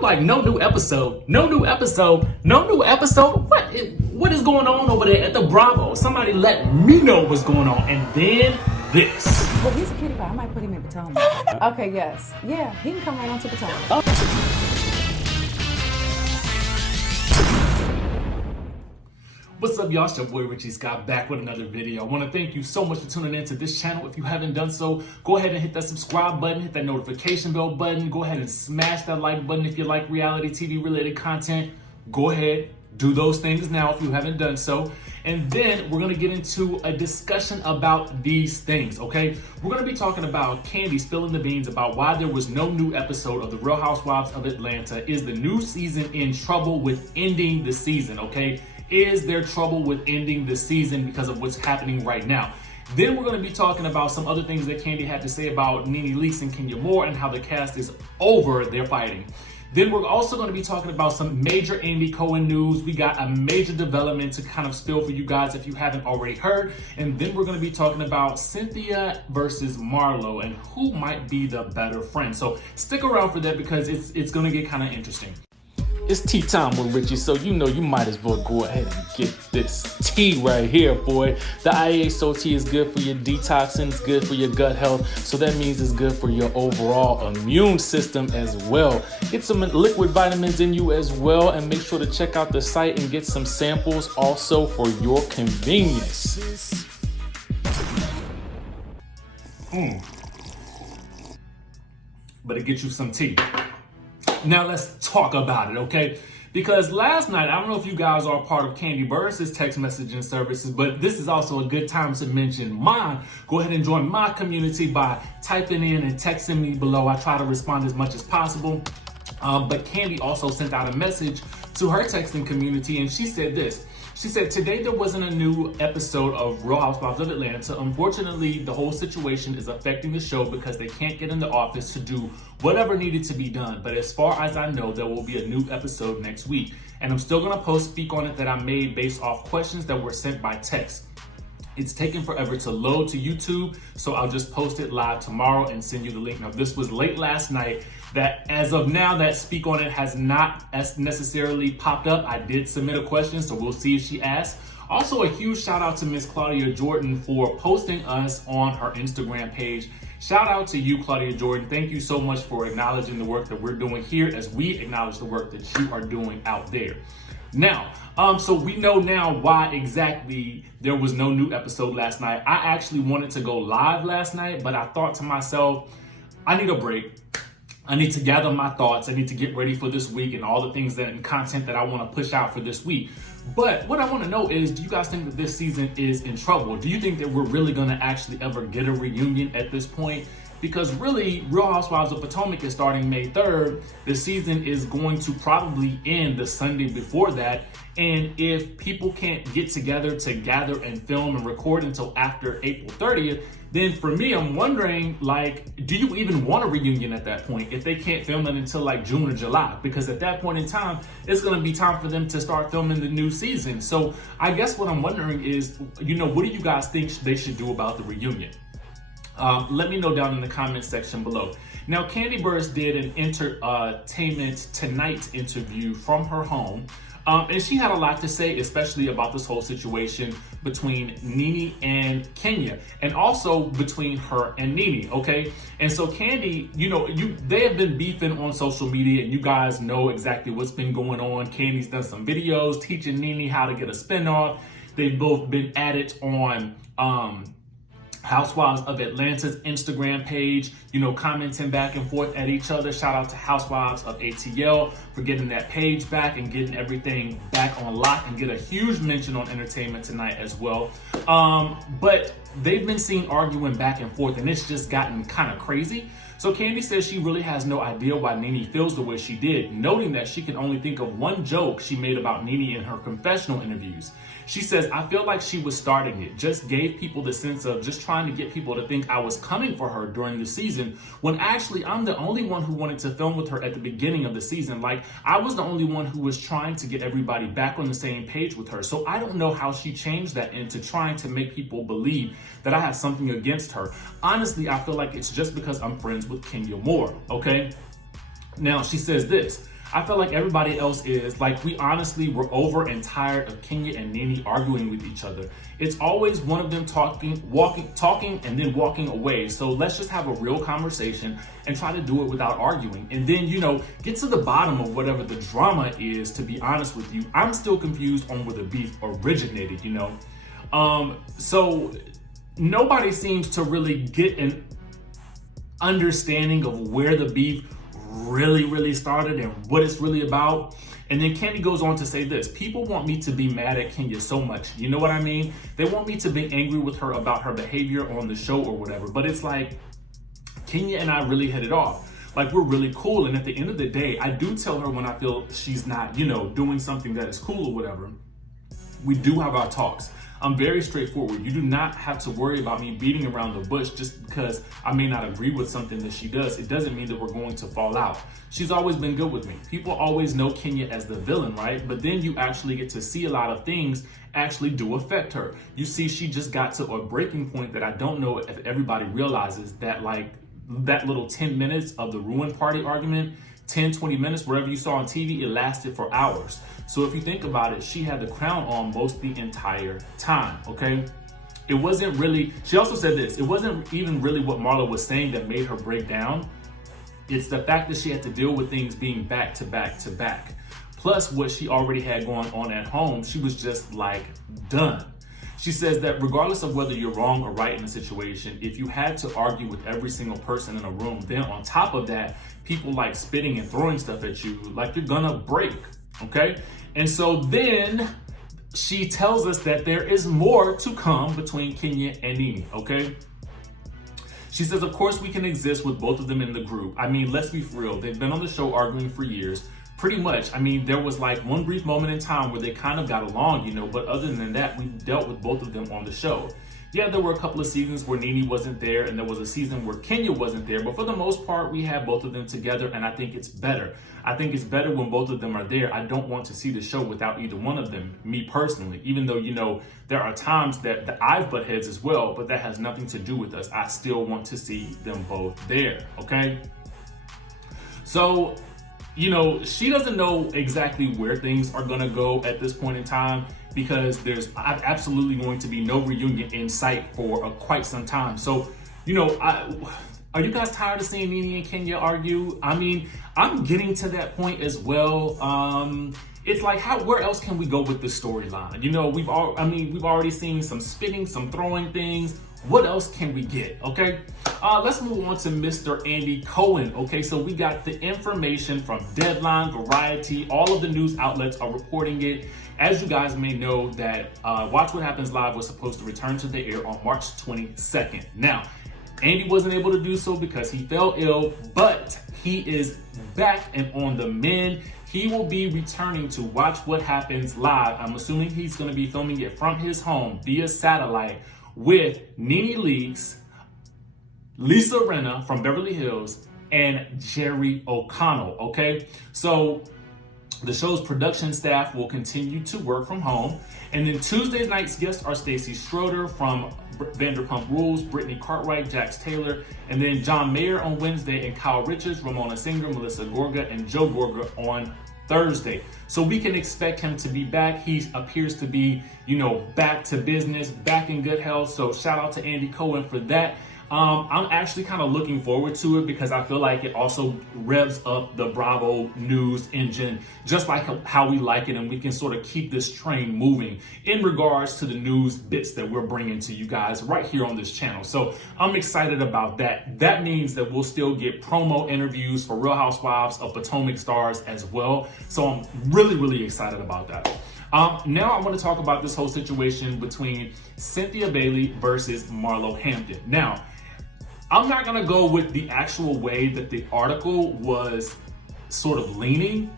I'm like, no new episode, no new episode, no new episode. What is going on over there at the Bravo? Somebody let me know what's going on. And then this. Well, he's a cutie pie. I might put him in Potomac. Okay, yes. Yeah, he can come right on to Potomac. What's up, y'all? It's your boy Richie Scott back with another video. I want to thank you so much for tuning in to this channel. If you haven't done so, go ahead and hit that subscribe button, hit that notification bell button. Go ahead and smash that like button if you like reality TV related content. Go ahead, do those things now if you haven't done so. And then we're going to get into a discussion about these things, okay? We're going to be talking about Kandi spilling the beans about why there was no new episode of The Real Housewives of Atlanta. Is the new season in trouble with ending the season, okay? Is there trouble with ending the season because of what's happening right now? Then we're going to be talking about some other things that Kandi had to say about Nene Leakes and Kenya Moore and how the cast is over their fighting. Then we're also going to be talking about some major Andy Cohen news. We got a major development to kind of spill for you guys if you haven't already heard. And then we're going to be talking about Cynthia versus Marlo and who might be the better friend. So stick around for that because it's going to get kind of interesting. It's tea time with Richie, so you know you might as well go ahead and get this tea right here, boy. The IASO tea is good for your detoxing, it's good for your gut health, so that means it's good for your overall immune system as well. Get some liquid vitamins in you as well, and make sure to check out the site and get some samples also for your convenience. But it gets you some tea. Now let's talk about it, okay? Because last night, I don't know if you guys are part of KANDI Burruss' text messaging services, but this is also a good time to mention mine. Go ahead and join my community by typing in and texting me below. I try to respond as much as possible. But Kandi also sent out a message to her texting community, and she said this. She said, today there wasn't a new episode of Real Housewives of Atlanta. Unfortunately, the whole situation is affecting the show because they can't get in the office to do whatever needed to be done. But as far as I know, there will be a new episode next week. And I'm still going to speak on it that I made based off questions that were sent by text. It's taking forever to load to YouTube, so I'll just post it live tomorrow and send you the link. Now, this was late last night. That as of now, that speak on it has not necessarily popped up. I did submit a question, so we'll see if she asks. Also, a huge shout out to Miss Claudia Jordan for posting us on her Instagram page. Shout out to you, Claudia Jordan. Thank you so much for acknowledging the work that we're doing here as we acknowledge the work that you are doing out there. Now, so we know now why exactly there was no new episode last night. I actually wanted to go live last night, but I thought to myself, I need a break. I need to gather my thoughts. I need to get ready for this week and all the things and content that I want to push out for this week. But what I want to know is, do you guys think that this season is in trouble? Do you think that we're really going to actually ever get a reunion at this point? Because really, Real Housewives of Potomac is starting May 3rd. The season is going to probably end the Sunday before that. And if people can't get together to gather and film and record until after April 30th, then for me, I'm wondering, like, do you even want a reunion at that point if they can't film it until like June or July? Because at that point in time, it's going to be time for them to start filming the new season. So I guess what I'm wondering is, you know, what do you guys think they should do about the reunion? Let me know down in the comment section below. Now, Kandi Burruss did an Entertainment Tonight interview from her home. And she had a lot to say, especially about this whole situation between Nene and Kenya, and also between her and Nene, okay? And so Kandi, you know, they have been beefing on social media, and you guys know exactly what's been going on. Kandi's done some videos teaching Nene how to get a spinoff. They've both been at it on Housewives of Atlanta's Instagram page, you know, commenting back and forth at each other. Shout out to Housewives of ATL for getting that page back and getting everything back on lock, and get a huge mention on Entertainment Tonight as well. But they've been seen arguing back and forth, and it's just gotten kind of crazy. So Kandi says she really has no idea why Nene feels the way she did, noting that she can only think of one joke she made about Nene in her confessional interviews. She says, I feel like she was starting it, just gave people the sense of just trying to get people to think I was coming for her during the season, when actually I'm the only one who wanted to film with her at the beginning of the season. Like, I was the only one who was trying to get everybody back on the same page with her. So I don't know how she changed that into trying to make people believe that I have something against her. Honestly, I feel like it's just because I'm friends with Kenya Moore, okay? Now, she says this. I feel like everybody else is. Like, we honestly were over and tired of Kenya and Nene arguing with each other. It's always one of them talking, and then walking away. So let's just have a real conversation and try to do it without arguing. And then, get to the bottom of whatever the drama is, to be honest with you. I'm still confused on where the beef originated, So nobody seems to really get an understanding of where the beef really started and what it's really about. And then Kandi goes on to say this: people want me to be mad at Kenya so much. You know what I mean? They want me to be angry with her about her behavior on the show or whatever. But it's like, Kenya and I really hit it off. Like, we're really cool. And at the end of the day, I do tell her when I feel she's not, doing something that is cool or whatever. We do have our talks. I'm very straightforward. You do not have to worry about me beating around the bush just because I may not agree with something that she does. It doesn't mean that we're going to fall out. She's always been good with me. People always know Kenya as the villain, right? But then you actually get to see a lot of things actually do affect her. You see, she just got to a breaking point that I don't know if everybody realizes, that like that little 10 minutes of the ruin party argument, 10, 20 minutes, wherever you saw on TV, it lasted for hours. So if you think about it, she had the crown on most the entire time, okay? It wasn't really, she also said this, it wasn't even really what Marlo was saying that made her break down. It's the fact that she had to deal with things being back to back to back. Plus what she already had going on at home, she was just like done. She says that regardless of whether you're wrong or right in a situation, if you had to argue with every single person in a room, then on top of that, people like spitting and throwing stuff at you, like you're gonna break, okay? And so then she tells us that there is more to come between Kenya and Nene, okay? She says, of course, we can exist with both of them in the group. I mean, let's be for real. They've been on the show arguing for years. Pretty much. I mean, there was like one brief moment in time where they kind of got along, but other than that, we've dealt with both of them on the show. Yeah, there were a couple of seasons where Nene wasn't there, and there was a season where Kenya wasn't there, but for the most part, we have both of them together, and I think it's better. I think it's better when both of them are there. I don't want to see the show without either one of them, me personally, even though, there are times that I've butt heads as well, but that has nothing to do with us. I still want to see them both there, okay? So, she doesn't know exactly where things are going to go at this point in time, because there's absolutely going to be no reunion in sight for quite some time. So, are you guys tired of seeing Nene and Kenya argue? I mean, I'm getting to that point as well. It's like, where else can we go with this storyline? We've already seen some spitting, some throwing things. What else can we get? Okay, let's move on to Mr. Andy Cohen. Okay, so we got the information from Deadline, Variety, all of the news outlets are reporting it. As you guys may know, that Watch What Happens Live was supposed to return to the air on March 22nd. Now, Andy wasn't able to do so because he fell ill, but he is back and on the mend. He will be returning to Watch What Happens Live. I'm assuming he's going to be filming it from his home via satellite with Nene Leakes, Lisa Rinna from Beverly Hills, and Jerry O'Connell, okay? So the show's production staff will continue to work from home. And then Tuesday night's guests are Stacey Schroeder from Vanderpump Rules, Brittany Cartwright, Jax Taylor, and then John Mayer on Wednesday, and Kyle Richards, Ramona Singer, Melissa Gorga, and Joe Gorga on Thursday. So we can expect him to be back. He appears to be, back to business, back in good health. So shout out to Andy Cohen for that. I'm actually kind of looking forward to it because I feel like it also revs up the Bravo news engine, just like how we like it, and we can sort of keep this train moving in regards to the news bits that we're bringing to you guys right here on this channel. So I'm excited about that. That means that we'll still get promo interviews for Real Housewives of Potomac stars as well. So I'm really excited about that. Now I want to talk about this whole situation between Cynthia Bailey versus Marlo Hampton. Now, I'm not going to go with the actual way that the article was sort of leaning,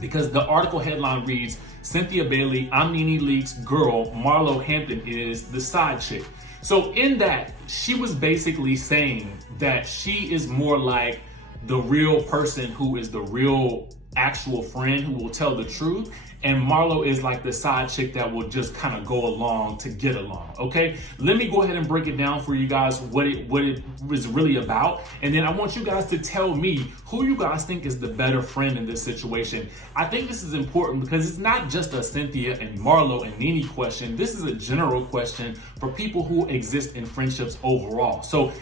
because the article headline reads, Cynthia Bailey, I'm Nene Leakes' girl, Marlo Hampton is the side chick. So in that, she was basically saying that she is more like the real person who is the real actual friend who will tell the truth, and Marlo is like the side chick that will just kind of go along to get along, okay? Let me go ahead and break it down for you guys what it was really about, and then I want you guys to tell me who you guys think is the better friend in this situation. I think this is important because it's not just a Cynthia and Marlo and Nene question. This is a general question for people who exist in friendships overall. So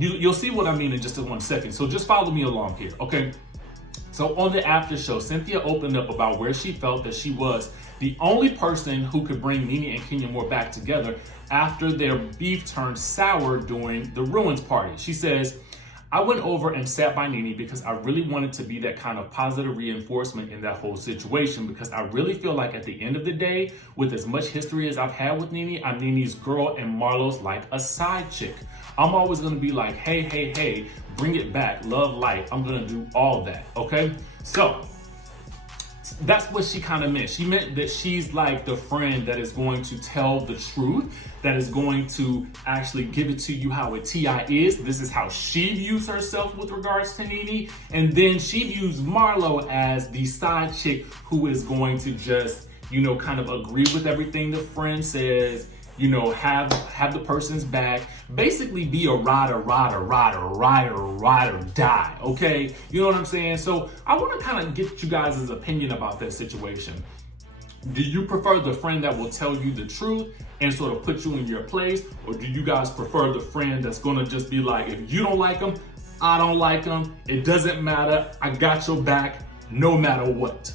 you'll see what I mean in just 1 second. So just follow me along here, okay? So on the after show, Cynthia opened up about where she felt that she was the only person who could bring Nene and Kenya more back together after their beef turned sour during the Ruins party. She says, I went over and sat by Nene because I really wanted to be that kind of positive reinforcement in that whole situation, because I really feel like at the end of the day, with as much history as I've had with Nene, I'm Nene's girl and Marlo's like a side chick. I'm always gonna be like, hey, bring it back, love, light. I'm gonna do all that, okay? So that's what she kind of meant. She meant that she's like the friend that is going to tell the truth, that is going to actually give it to you how a TI is. This is how she views herself with regards to Nene. And then she views Marlo as the side chick who is going to just, you know, kind of agree with everything the friend says, you know, have the person's back, basically be a ride or die, okay? You know what I'm saying? So I want to kind of get you guys' opinion about that situation. Do you prefer the friend that will tell you the truth and sort of put you in your place? Or do you guys prefer the friend that's going to just be like, if you don't like them, I don't like them. It doesn't matter. I got your back no matter what.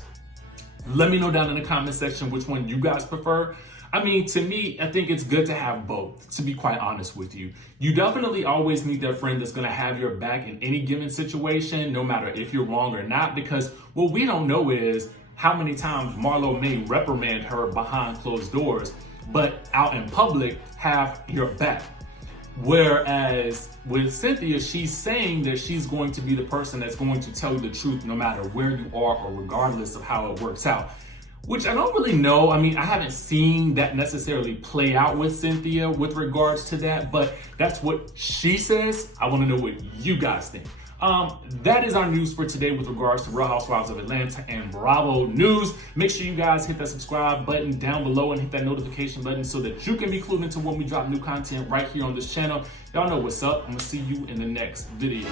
Let me know down in the comment section which one you guys prefer. I mean, to me, I think it's good to have both, to be quite honest with you. You definitely always need that friend that's going to have your back in any given situation, no matter if you're wrong or not, because what we don't know is how many times Marlo may reprimand her behind closed doors, but out in public have your back. Whereas with Cynthia, she's saying that she's going to be the person that's going to tell you the truth no matter where you are or regardless of how it works out. Which I don't really know. I mean, I haven't seen that necessarily play out with Cynthia with regards to that, but that's what she says. I want to know what you guys think. That is our news for today with regards to Real Housewives of Atlanta and Bravo News. Make sure you guys hit that subscribe button down below and hit that notification button so that you can be clued into when we drop new content right here on this channel. Y'all know what's up. I'm gonna see you in the next video.